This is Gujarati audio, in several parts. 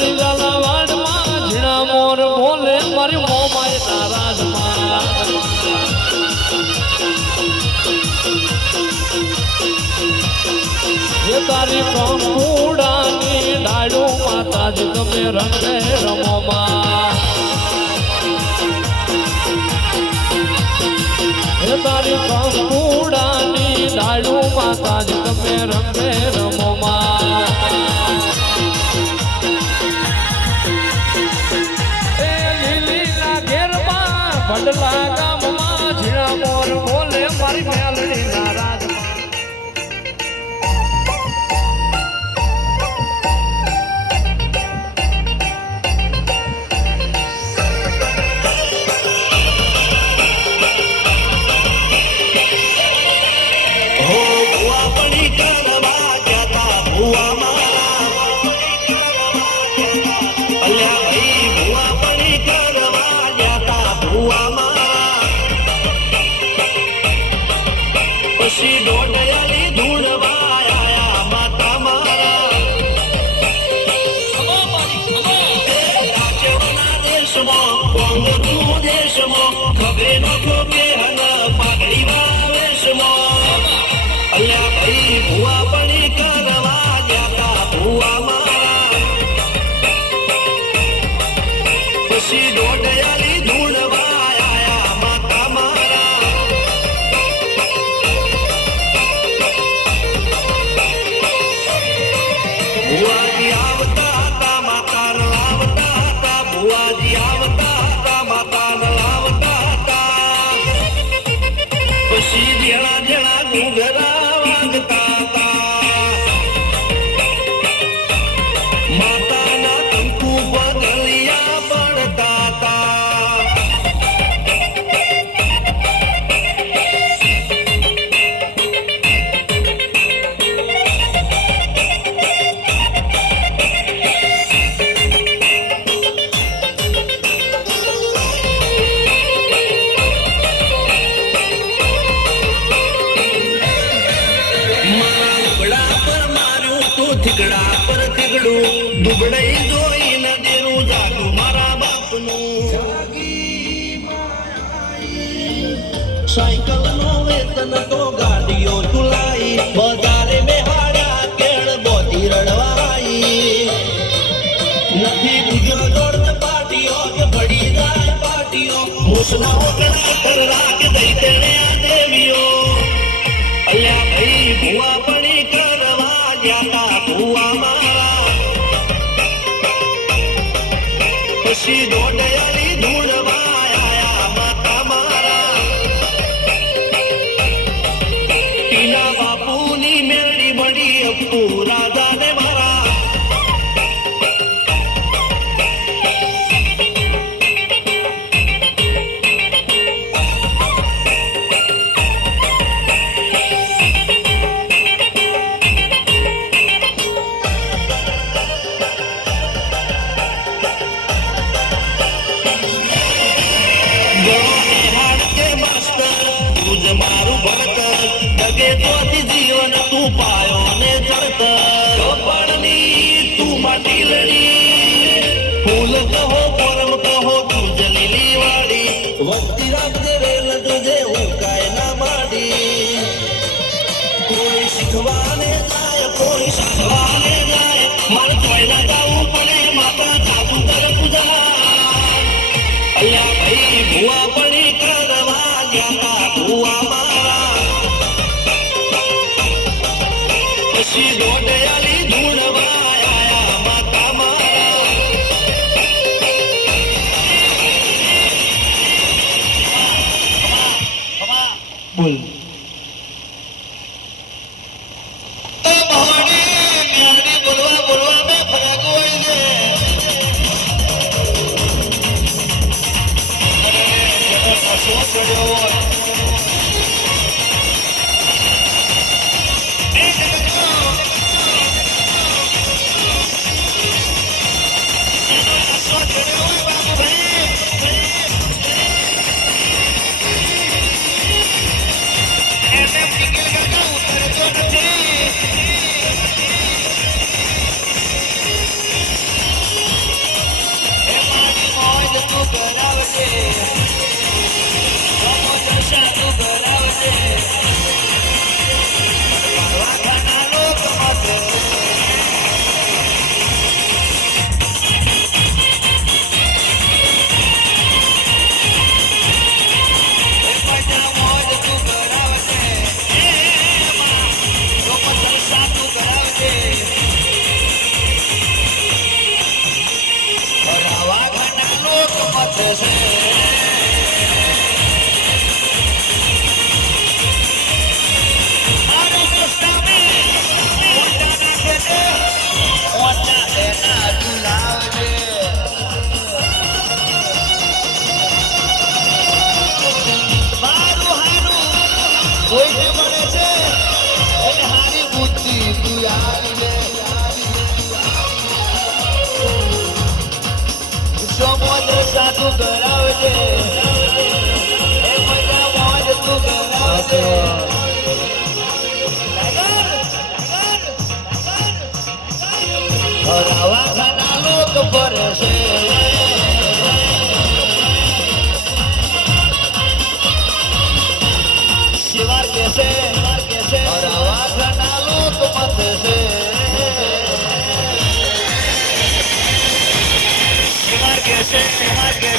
મારી ઝાલાવાડમાં ઝીણા મોર બોલે મારી મોમાય તારાજમાં એ તારી કંકુડાની ડાળું માતાજી તમે રંગે રમોમાં એ તારી કંકુડાની ડાળું માતાજી તમે રંગે રમોમાં એ લીલીના ઘેરમાં ભડલા ગામમાં ઝીણા મોર બોલે મારી મેલડી નારાજ દુબળઈ જોઈને દેરું જાગું મારા બાપનું સાયકલ નો વેતન તો ગાડીઓ તુલાઈ બજારે બેહાડા કેળ બોધી રડવાઈ નથી ગુજર દોડ પાટીઓ કે ભડી જાય પાટીઓ મુસના ઓકડા કર રાખ દઈ તેણે દેવીઓ અલ્યા ભાઈ ભુવા પડી કરવા ગયા ભુવા મારા પછી દોડયાલી ધૂળવા આયા માતા મારા ટીના બાપુની મેળી મળી અપ્પુ રાજાને મારા જીવન તું પાયો ને ચડતર પડની તું માટી લડી ફૂલ કહો પરમ કહો તું જલીલી વાડી વસ્તી રાખજે રેલ જોજે હું કાય ના માડી કોઈ શીખવાને જાય કોઈ શીખવાને જાય મારે કોઈના જાવું પડે માતા જાદુ કર પૂજા અલ્યા ભાઈ ભુવા પડી કરવા ગયા ભુવા મારા પછી દોડયાલી ધૂળવા આયા માતા મારા બોલ બોલવા મેં ફરાક હોય છે મથે છે આરે કૃષ્ણમે મોટા નાખે છે મોટા એના ઝુલાવજે મારું હારું કોઈને મળે છે એને હારી બુદ્ધિ તું આવી દે સમોદ સાધુ કરાવજે એ મજા મોજ તું કરાવજે હરાવા ખાના લોક પર છે શિવાર કે છે હરાવા ખાના લોક મત છે શિવાર કે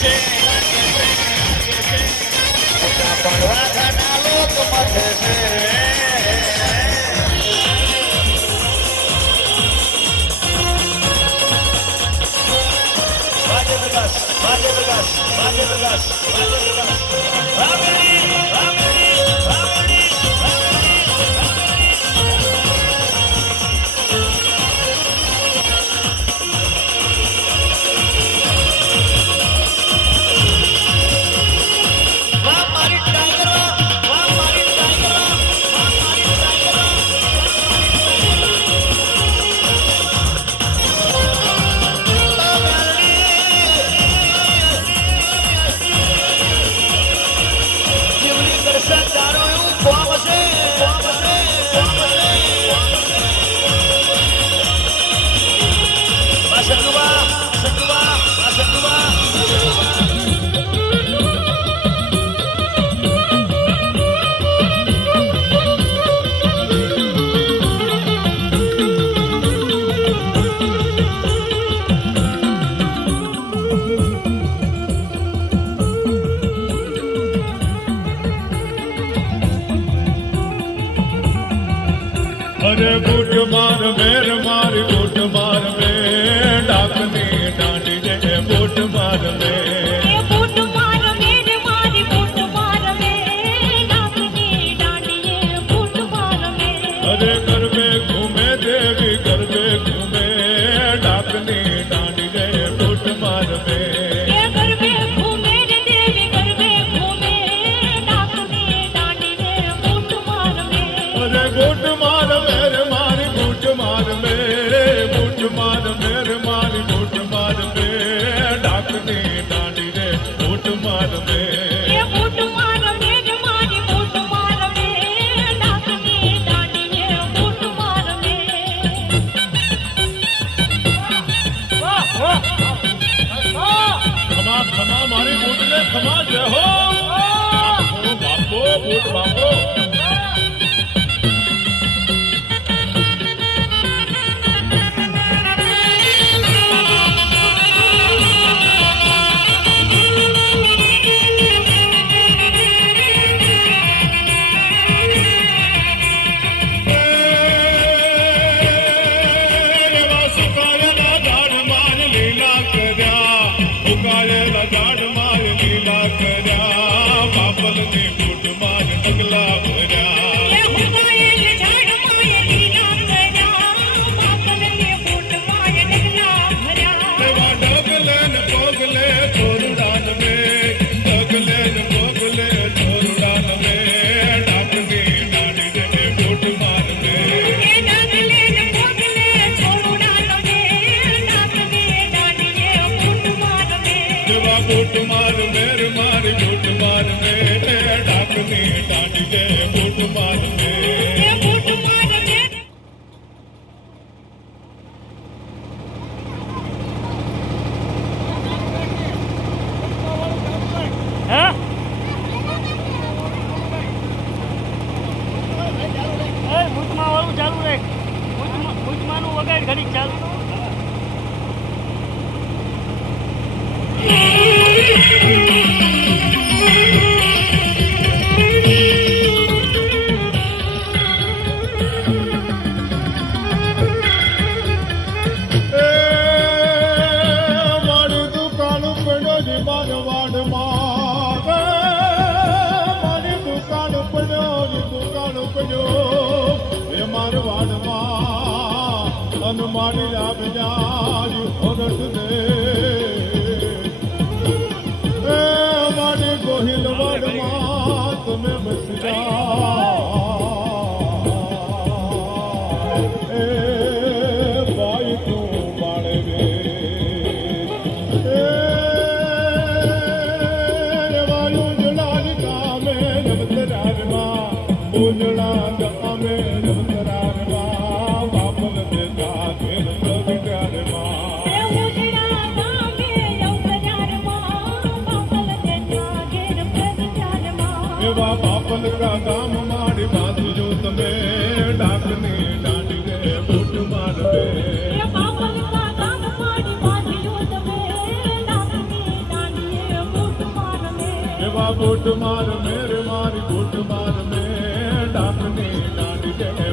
છે પડવા ખાના લોક મત છે Vaje Prakash. Ramani. અરે બૂટ માર મેર મારી બૂટ માર મે ડાકની દાંડી જે બૂટ માર મે बूट मार मेरे मारी बूट मार में डाकनी डांडिए बूट मार में અરે ગરબે ઘૂમે દેવી ગરબે ઘૂમે ડાકની દાંડી જે બૂટ માર મે ये गरबे घूमे रे देवी गरबे घूमे डाकनी डांडिए बूट मार में અરે બૂટ માર મેર મારી બૂટ માર મે બૂટ માર મેર મારી બૂટ માર મે ડાકની દાંડી જે બૂટ માર મે ये बूट मार मेरे मारी बूट मार में डाकनी डांडिए बूट मार में ખમા મારી બૂટ ને ખમા જય હો બાપો બૂટ બાપો ये हुकायल झाड़ माय लीला करया बापन ने बूट माय डगला भरा ये डगले न पोगले छोड़ा लगे डाकनी डांडिए बूट मार में बूट मार मेर मारी बूट मार में डाकनी डांडी जे बूट मार में ये बूट मार में ભૂતમાં વાળું ચાલુ રહે ભૂતમાંનું વગાડ ઘડીક ચાલુ બાપલિકા ગામ મારી બાંધજો તમે ડાકની દાંડી રે બૂટ મારવે એ બાપલિકા ગામ મારી બાંધ્યો તમે ડાકની દાંડીએ બૂટ મારવે એવા બૂટ માર મેર મારી બૂટ માર મે ડાકની દાંડી રે